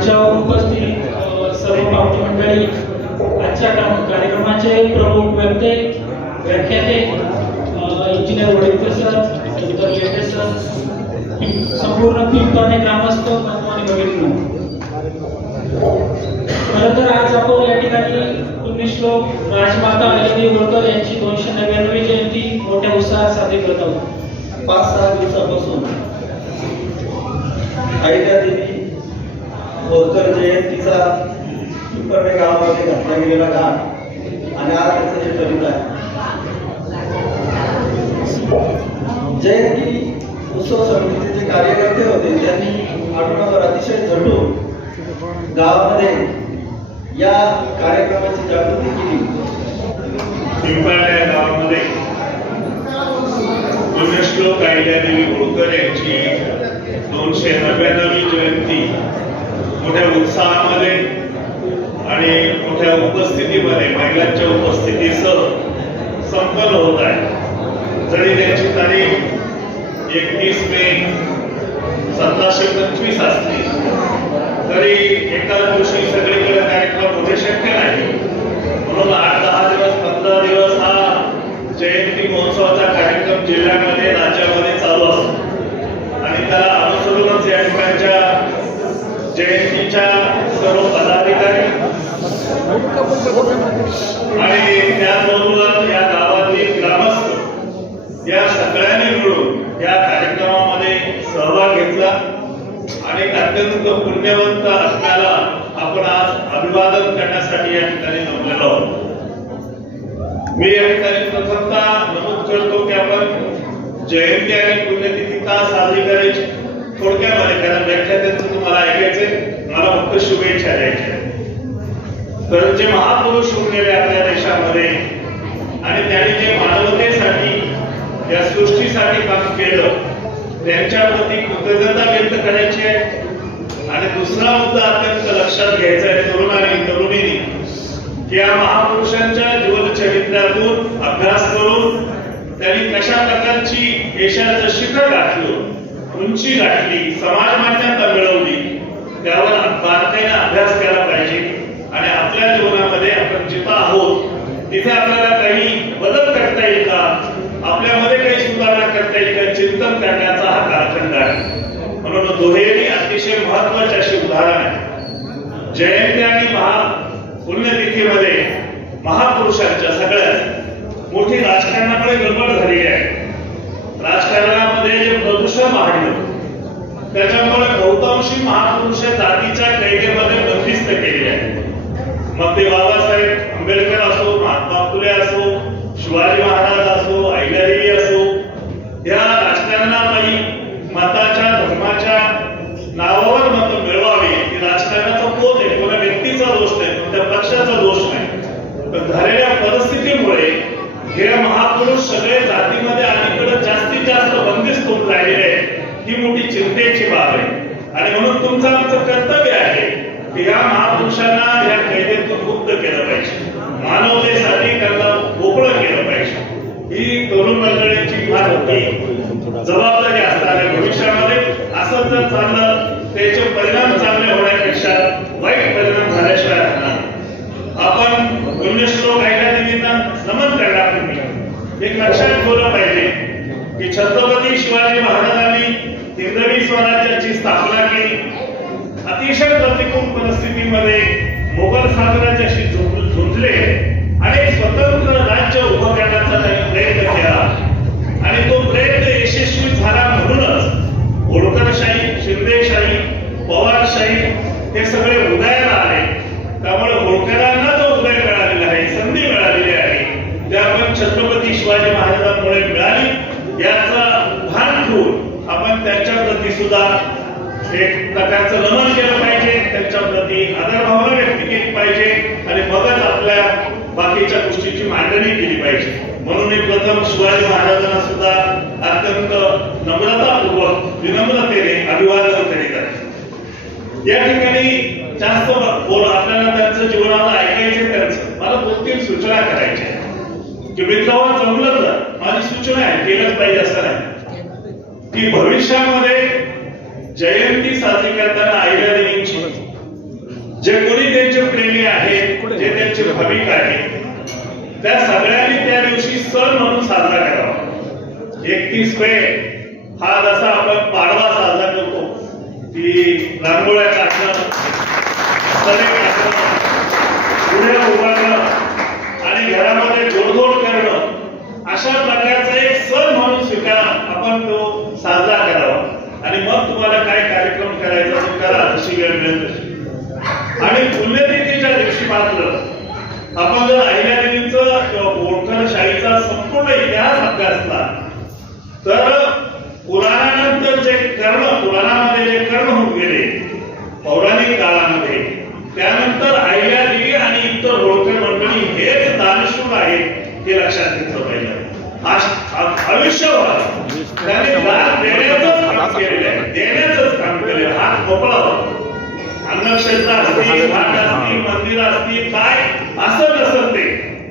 मंचावर उपस्थित सर्व पाहुणे मंडळी आजच्या कार्यक्रमाचे प्रमुख व्यक्ते व्याख्याते engineer Vadilkar sir Savita Lete sir संपूर्ण पिंपळणे ग्रामस्थ बंधू आणि भगिनींनो खरं तर आज आपण या ठिकाणी पुण्यश्लोक राजमाता अहिल्यादेवी होळकर यांची दोनशे नव्याण्णवी जयंती मोठ्या उत्साहात साजरी करत आहोत. पाच सहा दिवसापासून. अहिल्यादेवी होळकर जयंतीचा पिंपरणे गावामध्ये घातला गेलेला गाण. आणि आज त्याचं जे फलित आहे. जयंती उत्सव समितीचे जे कार्यकर्ते होते त्यांनी आठवडाभर अतिशय झटून गावामध्ये या कार्यक्रमाची जागृती केली. पिंपळण्या गावामध्ये. पुण्यश्लोक अहिल्यादेवी होळकर यांची दोनशे नव्याण्णवी जयंती. मोठ्या उत्साहामध्ये आणि मोठ्या उपस्थितीमध्ये महिलांच्या उपस्थितीसह संपन्न होत आहे. जरी त्यांची तारीख एकतीस मे सतराशे पंचवीस असली तरी एकाच दिवशी सगळीकडे कार्यक्रम होणे शक्य नाही. म्हणून आठ दहा दिवस पंधरा दिवस हा जयंती महोत्सवाचा कार्यक्रम जिल्ह्यामध्ये राज्यामध्ये चालू असतो आणि त्याला अनुसरूनच या ठिकाणच्या जयंतीच्या सर्व पदाधिकारी आणि त्याचबरोबर या गावातील ग्रामस्थ या सगळ्यांनी मिळून या कार्यक्रमामध्ये सहभाग घेतला. आणि अत्यंत पुण्यवंत असण्याला आपण आज अभिवादन करण्यासाठी या ठिकाणी जमलेलो आहोत. मी या ठिकाणी प्रथमता नमूद करतो की आपण जयंती आणि पुण्यतिथी का साजरी करायची? थोडक्यामध्ये कारण व्याख्यात्यातून तुम्हाला ऐकायचे मला फक्त शुभेच्छा द्यायच्या तर जे महापुरुष होऊन गेले आपल्या देशामध्ये आणि त्यांनी जे मानवतेसाठी या सृष्टीसाठी काम केलं त्यांच्याप्रती कृतज्ञता व्यक्त करायची आहे. आणि दुसरा मुद्दा अत्यंत लक्षात घ्यायचा आहे तरुण आणि तरुणींनी की या महापुरुषांच्या जीवनचरित्रातून अभ्यास करून त्यांनी कशा प्रकारची देशाचं शिखर गाठलं उंची गाठली समाज मान्यता मिळवली त्यावर बारकाईने अभ्यास केला पाहिजे. आणि आपल्या जीवनामध्ये आपण जिथं आहोत तिथे आपल्याला काही बदल करता येईल का आपल्यामध्ये काही सुधारणा करता येईल का चिंतन करण्याचा हा कालखंड आहे. म्हणून दुहेरी अतिशय महत्वाची अशी उदाहरण आहे. जयंती आणि महा पुण्यतिथीमध्ये महापुरुषांच्या सगळ्यात मोठी राजकारणामुळे गडबड झालेली आहे. राजकारणामध्ये जे प्रदूषण वाढलं त्याच्यामुळे बहुतांशी महापुरुष जातीच्या कैदेमध्ये बंदिस्त केली आहे मग ते बाबासाहेब आंबेडकर असो महात्मा फुले असो शिवाजी महाराज असो अहिल्यादेवी असो या राजकारणापायी मताच्या धर्माच्या नावावर मत मिळवावे. ही राजकारणाचा पोत आहे. कोणा व्यक्तीचा दोष नाही कोणत्या पक्षाचा दोष नाही. पण झालेल्या परिस्थितीमुळे हे महापुरुष सगळे जातीमध्ये अलीकडे जास्तीत जास्त बंदिस्त होत राहिलेले आहेत. ही मोठी चिंतेची बाब आहे. आणि म्हणून तुमचं आमचं कर्तव्य आहे की या महापुरुषांना या कैदेतून मुक्त केलं पाहिजे. मानवतेसाठी त्यांना मोकळं केलं पाहिजे. ही तरुण मंडळींची फार होती जबाबदारी असणार भविष्यामध्ये असं जर चाललं त्याचे परिणाम चांगले होण्यापेक्षा वाईट परिणाम झाल्याशिवाय राहणार नाही. आपण पुण्यश्लोक अहिल्यादेवींना नमन करण्यापूर्वी एक लक्षात ठेवलं पाहिजे की छत्रपती शिवाजी महाराजांनी हिंदवी स्वराज्याची स्थापना अतिशय प्रतिकूल परिस्थितीमध्ये मुघल साम्राज्याशी या ठिकाणी जास्त बोल आपल्याला त्यांचं जीवनाला ऐकायचं त्यांचं. मला दोन तीन सूचना करायच्या की मित्रावर जमलं तर माझी सूचना आहे केलंच पाहिजे असं नाही. की भविष्यामध्ये जयंती साजरी करताना आईला देवींची जे कोणी त्यांचे प्रेमी आहेत जे त्यांचे भाविक आहेत त्या सगळ्यांनी त्या दिवशी सण म्हणून साजरा करावा. एकतीस मे हा जसा आपण पाडवा साजरा की रांगोळ्या काढणं सरे काढणं पुढे उभारणं आणि घरामध्ये गोडधोड करणं अशा प्रकारचा एक सण म्हणून स्वीकार आपण तो साजरा करावा. आणि मग तुम्हाला काय कार्यक्रम करायचा तो करा जशी वेळ मिळेल तशी. आणि पुण्यतिथीच्या दिवशी मात्र आपण जर अहिल्यादेवीचा किंवा बोरकर शाहीचा संपूर्ण इतिहास अभ्यासला तर पुराणानंतर जे कर्ण पुराणामध्ये जे कर्ण होऊन गेले पौराणिक काळामध्ये त्यानंतर अहिल्यादेवी आणि इतर होळकर मंडळी हेच दानशूर आहेत हे लक्षात घेतलं पाहिजे. आज- आयुष्यभर दान काम केलेलं आहे. देण्याचंच काम केलेलं हात मोकळा अन्नक्षेत्र असतील घाट असतील मंदिर असतील काय असं नसत ते.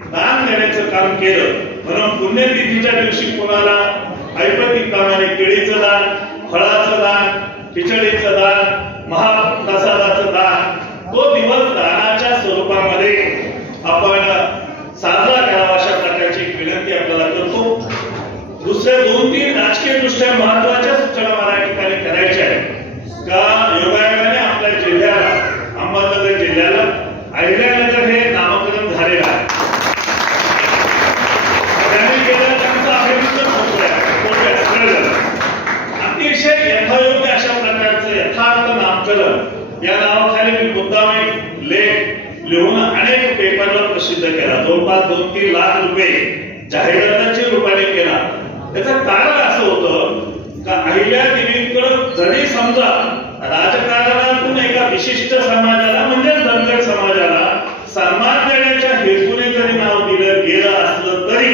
दान देण्याचं काम केलं. म्हणून पुण्यतिथीच्या दिवशी कोणाला कामाने केळीचं दान फळाचं दान खिचडीचं दान महाप्रसादाचं दान तो दिवस दानाच्या स्वरूपामध्ये आपण साजरा करावा अशा प्रकारची एक विनंती आपल्याला करतो दुसऱ्या दोन तीन राजकीय दृष्ट्या महत्त्वाच्या सूचना मला या ठिकाणी करायच्या आहेत का योगायोगाने आपल्या जिल्ह्याला अहमदनगर जिल्ह्याला अहिल्यानगर हे नामकरण झालेलं आहे त्यांनी केलं त्यांचं अभिनंदन होतोय होतोय सगळेजण. अतिशय यथायोग्य अशा प्रकारचं यथार्थ नामकरण नावाखाली मी मुद्दाम एक लेख लिहून अनेक पेपरला प्रसिद्ध केला. जवळपास दोन तीन लाख रुपये जाहिराताच्या रूपाने केला. त्याचं कारण असं होतं का अहिल्या देवीकडं जरी समजा राजकारणातून एका विशिष्ट समाजाला म्हणजे धनगर समाजाला सन्मान देण्याच्या हेतूने जरी नाव दिलं गेलं असलं तरी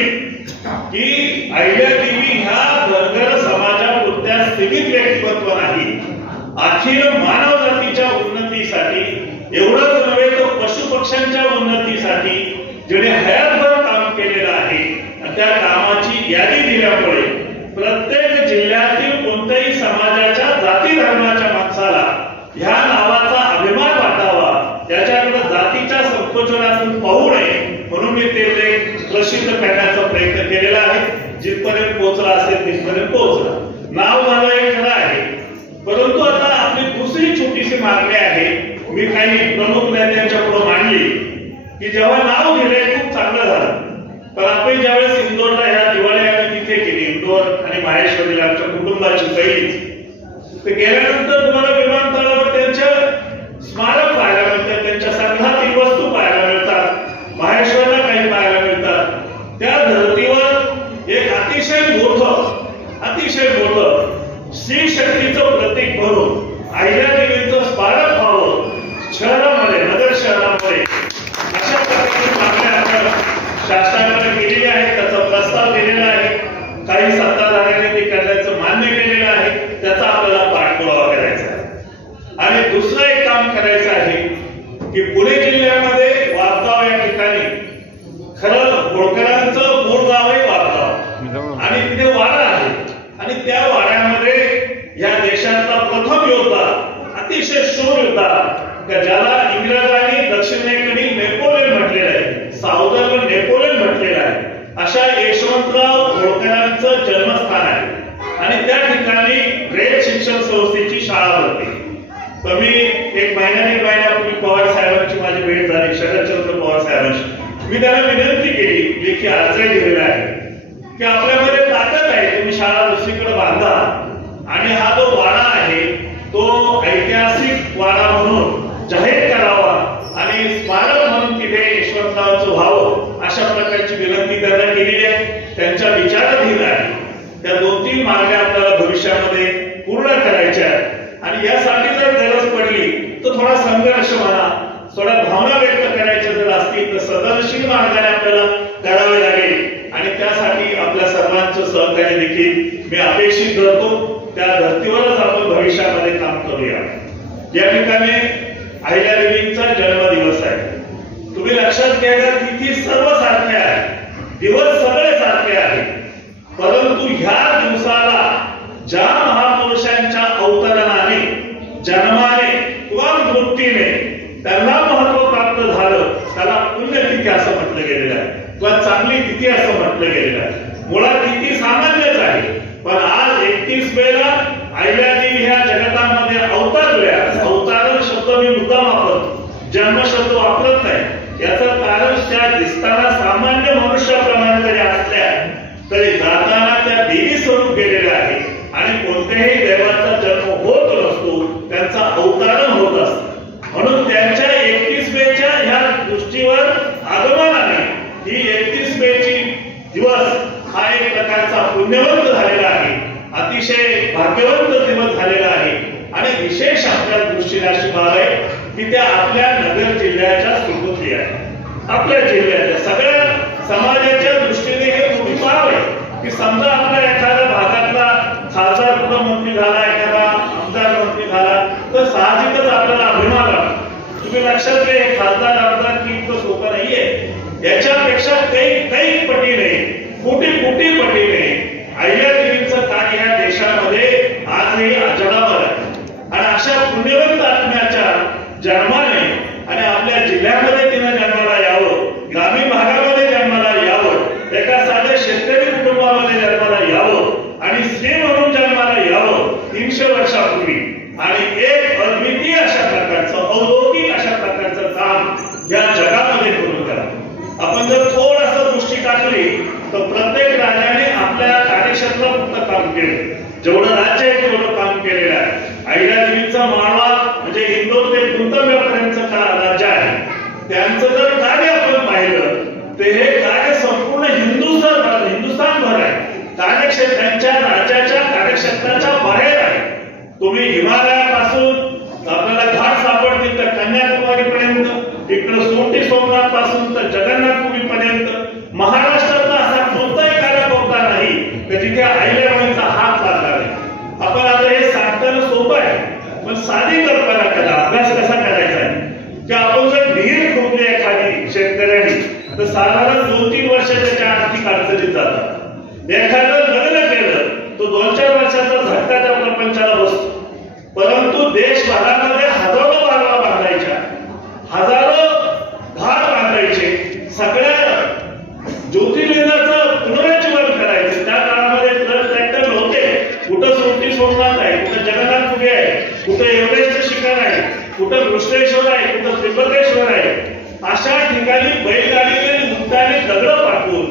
की अहिल्या देवी ह्या धनगर समाजापुरत्या स्थितीत व्यक्तिमत्व नाही. अखिल मानव जातीच्या उन्नतीसाठी एवढंच नव्हे तर पशु पक्ष्यांच्या उन्नतीसाठी जेणे हयातभर काम केलेलं आहे त्या कामाची यादी दिल्यामुळे प्रत्येक जिल्ह्यातील कोणत्याही समाजाच्या जाती धर्माच्या माणसाला ह्या नावाचा अभिमान वाटावा त्याच्याकडे जातीच्या संकोचनातून पाहू नये म्हणून मी ते लेख प्रसिद्ध करण्याचा प्रयत्न केलेला आहे. जिथपर्यंत पोहोचला असेल तिथपर्यंत पोहोचला. नाव मी काही प्रमुख नेत्यांच्या पुढे मांडली. की जेव्हा नाव दिले खूप चांगलं झालं. पण आपण ज्यावेळेस इंदोरला ह्या दिवाळी आम्ही तिथे केली इंदोर आणि माहेश्वरीला आमच्या कुटुंबाची पहिलीच ते गेल्यानंतर तुम्हाला विमानतळावर त्यांच्या स्मारक पाहायला मिळतात त्यांच्या संघातील वस्तू पाहायला मिळतात माहेश्वरला काही पाहायला मिळतात. त्या धर्तीवर एक अतिशय मोठं अतिशय मोठं श्री शक्तीचं प्रतीक म्हणून अहिल्यादेवीचं स्मारक व्हावं शहरामध्ये नगर शहरामध्ये अशा प्रकारची मागण्या आपण शासनाकडे केलेली आहे त्याचा प्रस्ताव दिलेला आहे काही सत्ताधाऱ्यांनी ते करण्याचं मान्य केलेलं आहे त्याचा आपल्याला पाठपुरावा करायचा आहे आणि दुसरं एक काम करायचं आहे की पुणे जिल्ह्यामध्ये वार्ताव या ठिकाणी खरं होळकरांचं मूळ गाव आहे वार्ताव आणि तिथे वाडा आहे आणि त्या वाड्यामध्ये या देशातला प्रथम योद्धा अतिशय शूर योद्धा का ज्याला इंग्रजांनी दक्षिणेकडे नेपोलियन म्हटलेलं आहे साऊदर्न नेपोलियन म्हटलेलं आहे अशा यशवंतराव होळकरांचं जन्मस्थान आहे आणि त्या ठिकाणी ग्रेट शिक्षण संस्थेची शाळा भरते तर मी एक महिन्याने महिन्यापूर्वी पवार साहेबांची माझी भेट झाली शरदचंद्र पवार साहेबांची मी त्यांना विनंती केली लेखी अर्जही दिलेला आहे की आपल्यामध्ये ताकद आहे तुम्ही शाळा दुसरीकडे बांधा आणि हा जो वाडा आहे तो ऐतिहासिक वाडा म्हणून जाहीर करावा आणि स्मारक म्हणून तिथे यशवंतरावांचं व्हावं अशा प्रकारची विनंती त्यांना केलेली आहे त्यांच्या विचाराधीन आहे त्या दोन तीन मागण्या आपल्याला भविष्यामध्ये पूर्ण करायच्या आहेत आणि यासाठी जर गरज पडली तर थोडा संघर्ष म्हणा थोड्या भावना व्यक्त करायच्या जर असतील तर सदनशील मार्गाने आपल्याला करावे लागेल. आणि त्यासाठी आपल्या सर्वांचं सहकार्य देखील मी अपेक्षित करतो त्या धर्तीवरच आपण भविष्यामध्ये काम करूया. या ठिकाणी अहिल्यादेवींचा जन्मदिवस आहे. तुम्ही लक्षात घ्या तिथी सर्व सारखे आहे. दिवस सगळे सारखे आहे. परंतु ह्या दिवसाला ज्या महापुरुषांच्या अवतरणाने जन्म किंवा मृत्यूने त्यांना महत्त्व प्राप्त झालं झालं त्याला पुण्यतिथी असं म्हटलं गेलेलं आहे किंवा चांगली तिथी असं म्हटलं गेलेलं आहे. मुळात तिथी सामान्यच आहे. पण आज एकतीस मेला आईल्यादेवी ह्या जगतामध्ये अवतारल्या अवतारण शब्द मी मुद्दाम वापरतो. जन्म शब्द वापरत नाही. याचं कारण त्या दिसताना सामान्य मनुष्याप्रमाणे जरी असल्या तरी जाताना त्या देवी स्वरूप गेलेल्या आहे आणि कोणत्याही देवाचा जन्म होत नसतो त्यांचा अवतारण होत असतं म्हणून त्यांच्या एकतीस मेच्या ह्या दृष्टीवर आगमनाने ही एकतीस मेची दिवस हा एक प्रकारचा पुण्यवंत झालेला आहे अतिशय भाग्यवंत दिवस झालेला आहे आणि विशेष आपल्या दृष्टीने अशी बाब आहे की त्या आपल्या नगर जिल्ह्याच्या सुपुत्री आहे आपल्या जिल्ह्याच्या सगळ्या समाजाच्या दृष्टीने हे मोठी बाब आहे. की समजा आपल्या एखाद्या भागातला खासदार कुठं मंत्री झाला एखादा आमदार मंत्री झाला तर साहजिकच आपल्याला अभिमान वाटतो. तुम्ही लक्षात घ्या खासदार आमदार की इतकं सोपं नाहीये. याच्यापेक्षा काही काही पटीने कोटी कोटी पटीने अहिल्यादेवींचं कार्य ह्या देशामध्ये आजही जगावर आहे आणि अशा पुण्यवंत आत्म्याच्या जन्माने आणि आपल्या जिल्ह्यामध्ये तिनं जन्माला यावं ग्रामीण भागामध्ये जन्माला यावं एका साध्या शेतकरी कुटुंबामध्ये जन्माला यावं आणि स्त्री म्हणून जन्माला यावं तीनशे वर्षापूर्वी आणि एक अशा प्रकारचं अलौकिक अशा प्रकारचं काम या जगामध्ये करून करा. आपण जर थोडस दृष्टी टाकली तर प्रत्येक राजाने आपल्या कार्यक्षेत्रात काम केलं जेवढं राज्य आहे तेवढं काम केलेलं आहे अहिल्यादेवीचा माळवा म्हणजे इंदोर ते कुंतव्यापर्यंतचं का राज्य आहे त्यांचं जर कार्य आपण पाहिलं ते हे कार्य संपूर्ण हिंदुस्थान हिंदुस्थान भर आहे कार्यक्षेत्र त्यांच्या राज्याच्या कार्यक्षेत्राच्या बाहेर आहे तुम्ही हिमालयापासून आपल्याला घाट सापडतील तर कन्याकुमारी पर्यंत इकडं सोंटी सोमनाथपासून तर जगन्नाथपुरी पर्यंत महाराष्ट्रातला असा कोणताही कार्यकर्ता नाही की तिथे आईल्याबाईंचा हात लागला नाही आपण आता हे सांगताना सोपं आहे पण साधी कल्पना करा. अभ्यास कसा करायचा की आपण जर विहीर खोदली एखादी शेतकऱ्यांनी तर साधारण दोन तीन वर्ष त्याच्या आर्थिक अडचणीत जातात. एखादं लग्न केलं तो दोन चार वर्षाचा झटका त्या प्रपंचाला बसतो. परंतु देशभरामध्ये हजारो बांधवा बांधायच्या. हजारो कृष्णेश्वर आहे कुठं त्रिंबकेश्वर आहे अशा ठिकाणी बैलगाडीने मुक्ताने दगड पाठवून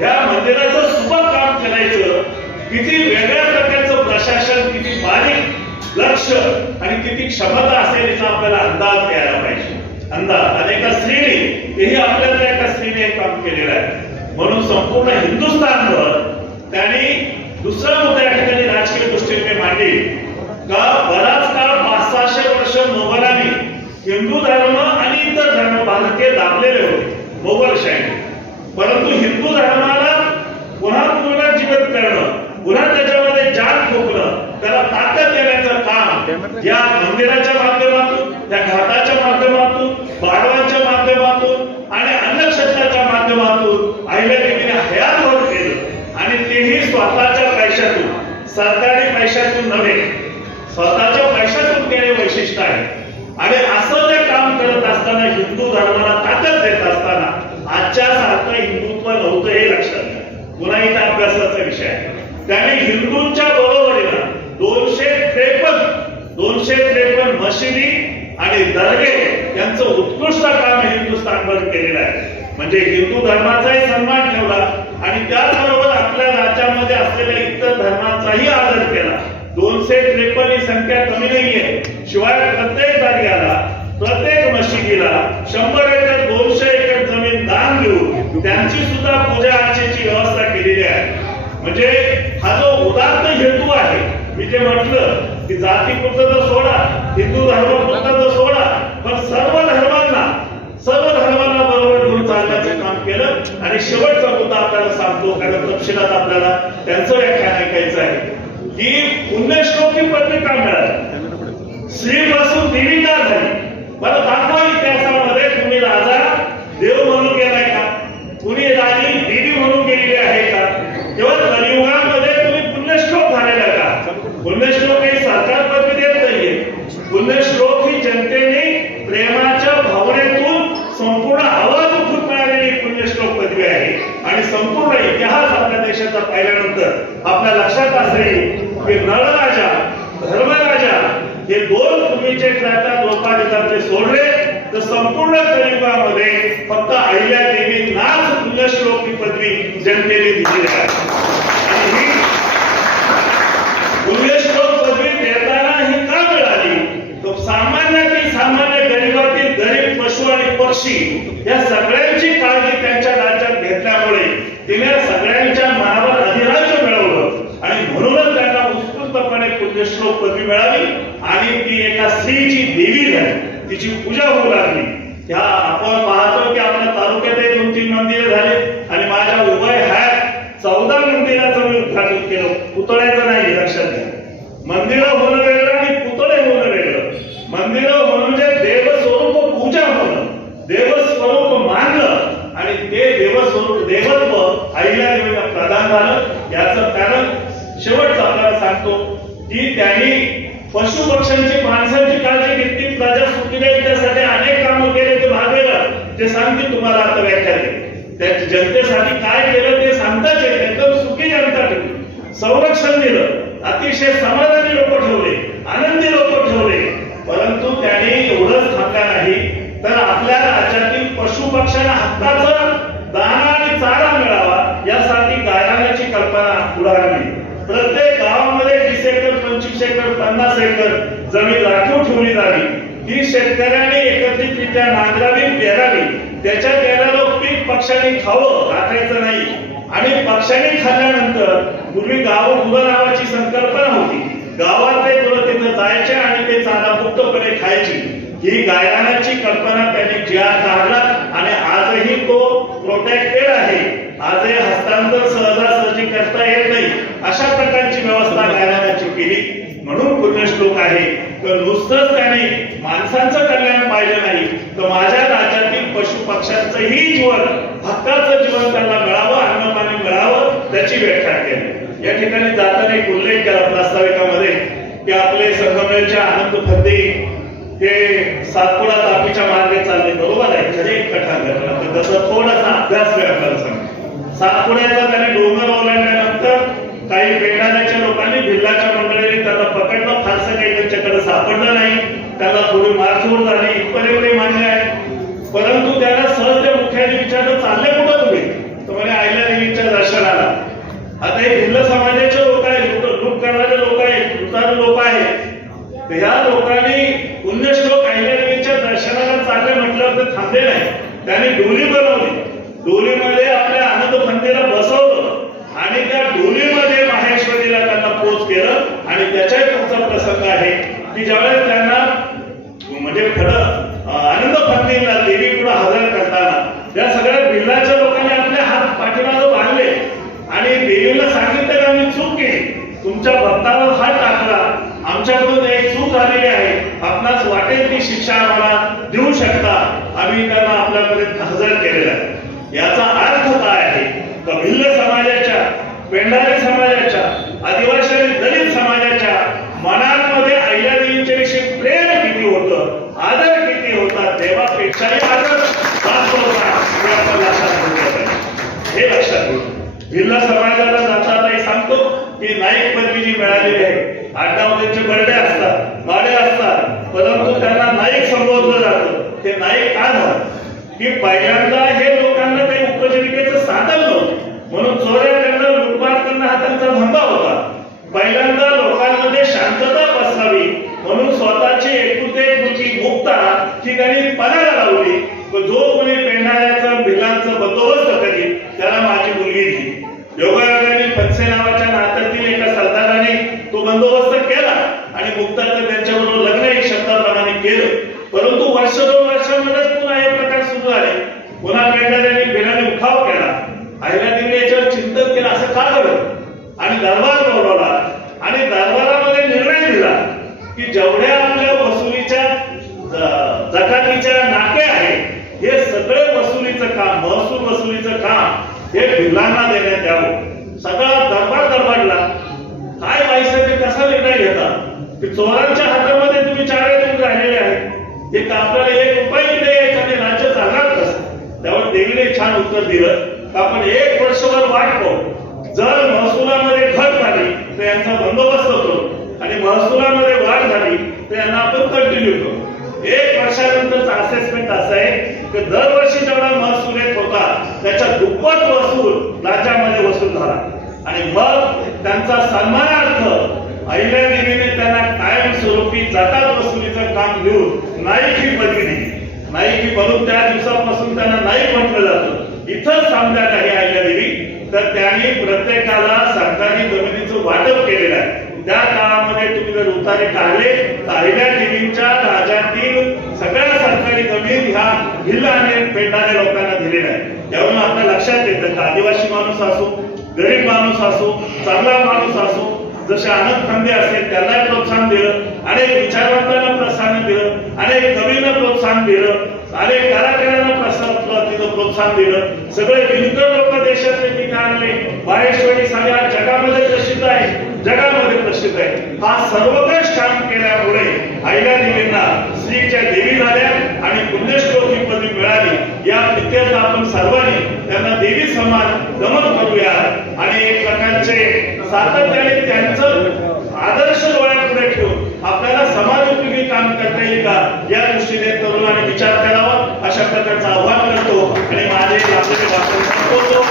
या मंदिराचं सुपर काम करायचं किती वेगळ्या प्रकारचं प्रशासन किती बारीक लक्ष आणि किती क्षमता असेल याचा आपल्याला अंदाज घ्यायला पाहिजे. अंदाज. आणि एका स्त्रीने तेही आपल्याला एका स्त्रीने काम केलेलं आहे. म्हणून संपूर्ण हिंदुस्थानवर त्यांनी दुसरा मुद्दा या ठिकाणी राजकीय दृष्टीने मांडली? का बराच हिंदू धर्म आणि इतर धर्म भारतीय दाबलेले होते मोगलशाही परंतु हिंदू धर्माला पुन्हा पुनर्जीवित करणं पुन्हा त्याच्यामध्ये जात ठोकणं त्याला ताकद देण्याचं काम या मंदिराच्या माध्यमातून त्या घाटाच्या माध्यमातून बाडवांच्या माध्यमातून आणि अन्नक्षेत्राच्या माध्यमातून अहिल्यादेवीने हयातभर केलं. आणि तेही स्वतःच्या पैशातून सरकारी पैशातून नव्हे स्वतःच्या पैशातून केले वैशिष्ट्य आहे. आणि असं ते काम करत असताना हिंदू धर्माला ताकद देत असताना आजच्या सारखं हिंदुत्व नव्हतं हे लक्षात घ्या. पुन्हा इथं अभ्यासाचा विषय आहे. त्याने हिंदूंच्या बरोबरीनं दोनशे त्रेपन्न दोनशे त्रेपन्न मशिदी आणि दर्गे यांचं उत्कृष्ट काम हिंदुस्थानभर केलेलं आहे. म्हणजे हिंदू धर्माचाही सन्मान ठेवला आणि त्याचबरोबर आपल्या राज्यामध्ये असलेल्या इतर धर्माचाही आदर केला. दोनशे त्रेपन्न ही संख्या कमी नाहीये. शिवाय प्रत्येक दर्ग्याला प्रत्येक मशिदीला शंभर एकर दोनशे एकर जमीन दान देऊन त्यांची सुद्धा पूजा अर्चेची व्यवस्था केलेली आहे. म्हणजे हा जो उदात्त हेतू आहे मी जे म्हटलं की जाती पुरतं सोडा हिंदू धर्म पुरतं सोडा पण सर्व धर्मांना सर्व धर्मांना बरोबर घेऊन चालण्याचं काम केलं. आणि शेवटचा मुद्दा आपल्याला सांगतो कारण तपशिलात आपल्याला त्यांचं व्याख्यान ऐकायचं आहे. ही पुण्यश्लोकी पत्रिका मिळाली? श्री पासून देवी का झाली. मला दाखवा इतिहासामध्ये कुणी राजा देव म्हणून गेलाय का? कुणी राणी देवी म्हणून गेलेली आहे का तेव्हा कलियुगामध्ये तुम्ही पुण्यश्लोक झालेला का पुण्यश्लोक हे सरकार पदवी देत नाहीये पुण्यश्लोक ही जनतेने प्रेमाच्या भावनेतून संपूर्ण पाहिल्यानंतर आपल्या लक्षात असेल की नळराजा धर्मराजा हे दोन पूर्वीचे क्रांता लोकाधिकार ते सोडले तर संपूर्ण कलियुगामध्ये फक्त अहिल्या देवी नाच पुण्यश्लोक ही पदवी जनतेने दिली आहे. आणि ही पुण्यश्लोक पदवी देताना ही का मिळाली? तो सामान्य सामान्य गरीबातील गरीब पशु आणि पक्षी या सगळ्यांची काळजी त्यांच्या राज्यात घेतल्यामुळे तिने सगळ्यांच्या मनावर अधिराज्य मिळवलं. आणि म्हणूनच त्यांना उत्स्फूर्तपणे पुण्यश्लोक पदवी मिळाली आणि ती एका स्त्रीची देवी झाली. तिची पूजा होऊ लागली. ह्या आपण पाहतो की आपल्या तालुक्यात दोन तीन मंदिर झाले आणि माझ्या उभय ह्यात चौदा मंदिराचं मी उद्घाटन केलं. पुतळ्याचं नाही लक्षात घ्या. मंदिरं होणं वेगळं आणि पुतळे होणं वेगळं. मंदिरं होणं म्हणजे देवस्वरूप पूजा होणं. देवस्वरूप मानलं आणि ते देवस्वरूप देवत्व आईला देवीला प्रदान झालं. याचं कारण शेवटचं आपल्याला सांगतो की त्यांनी पशु पक्ष्यांची माणसांची काळजी घेतली प्रजा सुखी राहील त्यासाठी अनेक कामं केले ते भागेला ते सांगतील तुम्हाला आता व्याख्या व्याख्याने. त्या जनतेसाठी काय केलं ते सांगताच येत एकदम सुखी जनता ठेवली. संरक्षण दिलं. अतिशय समाधानी लोक ठेवले. आनंदी लोक ठेवले. परंतु त्याने एवढंच थांबला नाही. तर आपल्या राज्यातील पशु पक्ष्यांना हक्काचा दाना आणि चारा मिळावा यासाठी गायनाची कल्पना पुढारली प्रत्येक गावामध्ये वीस एकर पंचवीस एकर पन्नास एकर जमीन राखीव ठेवली जावी. ती शेतकऱ्यांनी एकत्रितरित्या नांगरावी पेरावी. त्याच्या देणारं पीक पक्षाने खावं राखायचं नाही. आणि पक्षाने खाल्ल्यानंतर पूर्वी गाव मुलं नावाची संकल्पना होती. गावातले मुलं तिथं जायचे आणि ते चारा मुक्तपणे खायची. ही गायनाची कल्पना त्यांनी जिया काढला आणि आजही तो प्रोटेक्टेड आहे. आजही हस्तांतर सहजासहजी करता येत नाही. अशा प्रकारची व्यवस्था गायनाची केली. म्हणून पुण्यश्लोक आहे तर नुसतंच त्याने माणसांचं कल्याण पाहिलं नाही तर माझ्या राज्यातील पशु पक्ष्यांचंही जीवन हक्काचं जीवन त्यांना मिळावं अन्नपाणी मिळावं त्याची व्याख्या केली. या ठिकाणी जाताना एक उल्लेख केला प्रास्ताविकामध्ये की आपले संगमेरचे आनंद फंदे हे सातपुडा तापीच्या मार्गे चालले बरोबर आहे? खरे कठा कथांग त्याचा थोडासा अभ्यास मी आपल्याला सातपुड्याचा त्याने डोंगर ओलांडल्यानंतर काही पेंढाऱ्याच्या लोकांनी भिल्लाच्या मंडळीने त्याला पकडलं. फारसं काही त्यांच्याकडे सापडलं नाही. त्याला थोडी मारझोड झाली. इथपर्यंत मान्य आहे. परंतु त्याला सहज त्या मुख्याने विचारलं चालले कुठं तुम्ही? तर म्हणे आईला देवीच्या दर्शनाला. आता हे भिल्ल समाजाचे लोक आहेत लूप करणारे लोक आहेत लुटारू लोक आहेत. तर ह्या लोकांनी पुण्यश्लोक देवीच्या दर्शनाला चालले म्हटलं तर थांबले नाही. त्याने डोली बनवली. डोलीमध्ये आपल्या आनंद फंदेला बसवलं आणि त्या डोलीमध्ये माहेश्वरीला त्यांना पोच केलं आणि त्याच्याही पुढचा प्रसंग आहे की ज्यावेळेस त्यांना म्हणजे खरं अं, आनंद मंदिरला देवी पुढे हजर करताना या सगळ्या भिल्लाच्या लोकांनी आपले हात पाठीमागं बांधले आणि देवीला सांगितलं की आम्ही चूक केली तुमच्या भक्तावर हात टाकला. आमच्याकडून एक चूक झालेली आहे. आपणास वाटेल ती शिक्षा आम्हाला देऊ शकता. आम्ही त्यांना आपल्यापर्यंत हजर केलेला आहे. याचा अर्थ काय आहे? कभिल्ल समाजाच्या पेंढारी समाजाच्या आदिवासी पदवी जी मिळालेली आहे. आडनाव त्यांचे बर्डे असतात माडे असतात. परंतु त्यांना नाईक संबोधलं जातं. ते नाईक का झालं? की पहिल्यांदा हे लोकांना काही उपजीविकेचं साधन नव्हतं. म्हणून चोऱ्या त्यांना लुटमार करणं हा त्यांचा धंदा होता. पहिल्यांदा लोकांमध्ये शांतता बसावी. म्हणून स्वतःची एकुलते कृती मुक्ता ही त्यांनी पणाला लावली. जो कोणी पेंढाऱ्याचा भिलांचा बंदोबस्त करी त्याला माझी मुलगी दिली. योगा फनसे नावाच्या नात्यातील एका सरदाराने तो बंदोबस्त केला आणि मुक्ताचं त्यांच्याबरोबर लग्न एक शब्दाप्रमाणे केलं परंतु वर्ष दोन वर्षामध्येच पुन्हा हे प्रकार सुरू झाले पुन्हा पेंढाऱ्यांनी भिलाने उठाव केला अहिल्यादेवीने याच्यावर केलं असं का करत आणि दरबार बोलवला. आणि दरबारामध्ये निर्णय दिला की जेवढ्या आपल्या वसुलीच्या जकातीच्या नाके आहेत हे सगळे वसुलीचं काम महसूल वसुलीचं काम हे भिल्लांना देण्यात यावं. सगळा दरबार दरबारला काय व्हायचं ते कसा निर्णय घेता? की चोरांच्या हातामध्ये तुम्ही चार राहिलेले आहेत. एक आपल्याला एक उपाय द्यायचा राज्य चालणार कसं त्यावर देवीने छान उत्तर दिलं. आपण एक वर्षभर वाट पाहू. जर महसुलामध्ये घट झाली तर यांचा बंदोबस्त होतो. आणि महसुलामध्ये वाढ झाली तर यांना आपण कंटिन्यू करतो एक वर्षानंतरचा असेसमेंट असा आहे की दरवर्षी जेवढा महसूल येत होता त्याच्या दुप्पट महसूल राज्यामध्ये वसूल झाला. आणि मग त्यांचा सन्मानार्थ अहिल्या देवीने त्यांना कायमस्वरूपी जातात वसुलीचं काम देऊन नाईक ही पदवी नाही नाईक ही बनून त्या दिवसापासून त्यांना नाईक म्हटलं जातं. इथंच थांबण्यात आहे अहिल्या देवी? तर त्यांनी प्रत्येकाला सरकारी जमिनीचं वाटप केलेलं आहे. त्या काळामध्ये तुम्ही जर उतारे काढले तर अहिल्या देवींच्या राज्यातील सगळ्या सरकारी जमीन ह्या भिल्ल आणि पेंडाने लोकांना दिलेल्या आहे यावरून आपल्या लक्षात येतं का? आदिवासी माणूस असो गरीब माणूस असो चांगला माणूस असो जसे आनंद खंदे असेल त्यांना प्रोत्साहन दिलं अनेक विचारवंतांना प्रोत्साहन दिलं अनेक कवींना प्रोत्साहन दिलं अनेक कलाकार त्यांचं प्रोत्साहन दिलं. सगळे विणकर लोक देशातले मी आणले. माहेश्वरी सगळ्या जगामध्ये प्रसिद्ध आहे. जगामध्ये प्रसिद्ध आहे. हा सर्वदेश काम केल्यामुळे आईला देवींना स्त्रीच्या देवी झाल्या आणि पुण्यश्लोकी पदवी मिळाली या प्रित्यर्थ आपण सर्वांनी त्यांना देवी समान नमन करूया. आणि एक प्रकारचे सातत्याने त्यांचं आदर्श डोळ्यापुढे ठेवून आपल्याला समाज उपयोगी काम करता येईल का? या दृष्टीने तरुणाने विचार करावा. अशा प्रकारचं आव्हान foto